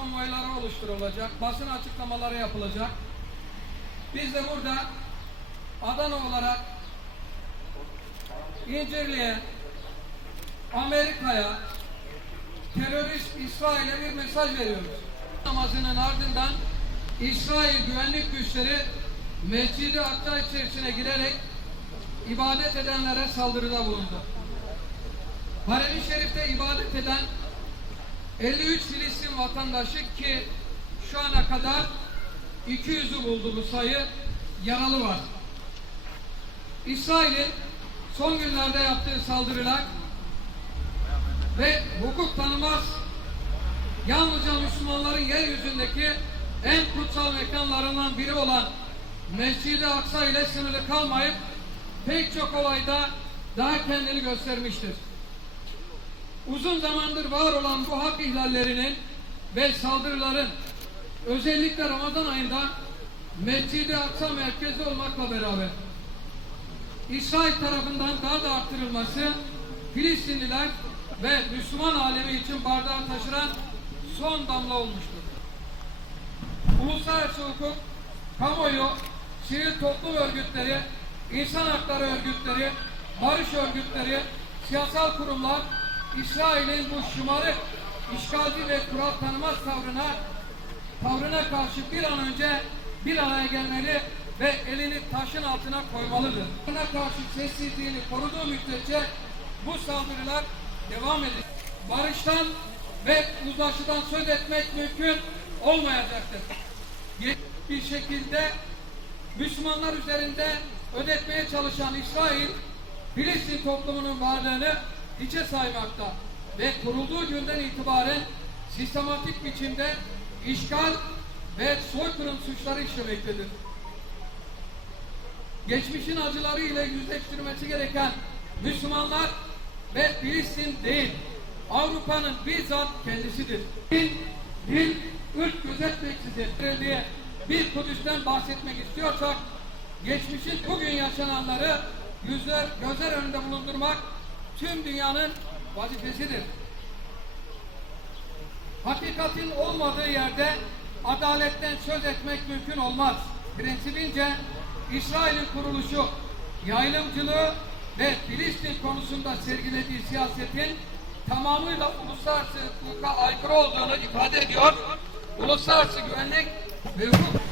kamuoyları oluşturulacak, basın açıklamaları yapılacak. Biz de burada Adana olarak İncirli'ye, Amerika'ya, terörist İsrail'e bir mesaj veriyoruz. Namazının ardından İsrail güvenlik güçleri Mescid-i içerisine girerek ibadet edenlere saldırıda bulundu. Harem-i Şerif'te ibadet eden 53 Filistin vatandaşı ki şu ana kadar 200'ü buldu bu sayı yaralı var. İsrail'in son günlerde yaptığı saldırılar ve hukuk tanımaz yalnızca Müslümanların yeryüzündeki en kutsal mekanlarından biri olan Mescid-i Aksa ile sınırlı kalmayıp pek çok olayda daha kendini göstermiştir. Uzun zamandır var olan bu hak ihlallerinin ve saldırıların özellikle Ramazan ayında Mescid-i Aksa merkezi olmakla beraber İsrail tarafından daha da artırılması Filistinliler ve Müslüman alemi için bardağı taşıran son damla olmuştur. Uluslararası hukuk, kamuoyu, sivil toplum örgütleri, insan hakları örgütleri, barış örgütleri, siyasal kurumlar İsrail'in bu şımarık, işgalci ve kural tanımaz tavrına tavrına karşı bir an önce bir araya gelmeli ve elini taşın altına koymalıdır. Buna karşı sessizliğini koruduğu müddetçe bu saldırılar devam edecek. Barıştan ve uzlaşıdan söz etmek mümkün olmayacaktır. Bir şekilde Müslümanlar üzerinde ödetmeye çalışan İsrail, Filistin toplumunun varlığını hiçe saymakta ve kurulduğu günden itibaren sistematik biçimde işgal ve soykırım suçları işlemektedir. Geçmişin acıları ile yüzleştirmesi gereken Müslümanlar ve Filistin değil, Avrupa'nın bizzat kendisidir. Din, dil, ırk gözetmeksizin diye bir Kudüs'ten bahsetmek istiyorsak, geçmişin bugün yaşananları yüzler, gözler önünde bulundurmak tüm dünyanın vazifesidir. Hakikatin olmadığı yerde adaletten söz etmek mümkün olmaz. Prensibince İsrail'in kuruluşu, yayılımcılığı ve Filistin konusunda sergilediği siyasetin tamamıyla uluslararası hukuka aykırı olduğunu ifade ediyor. Uluslararası güvenlik ve hukuk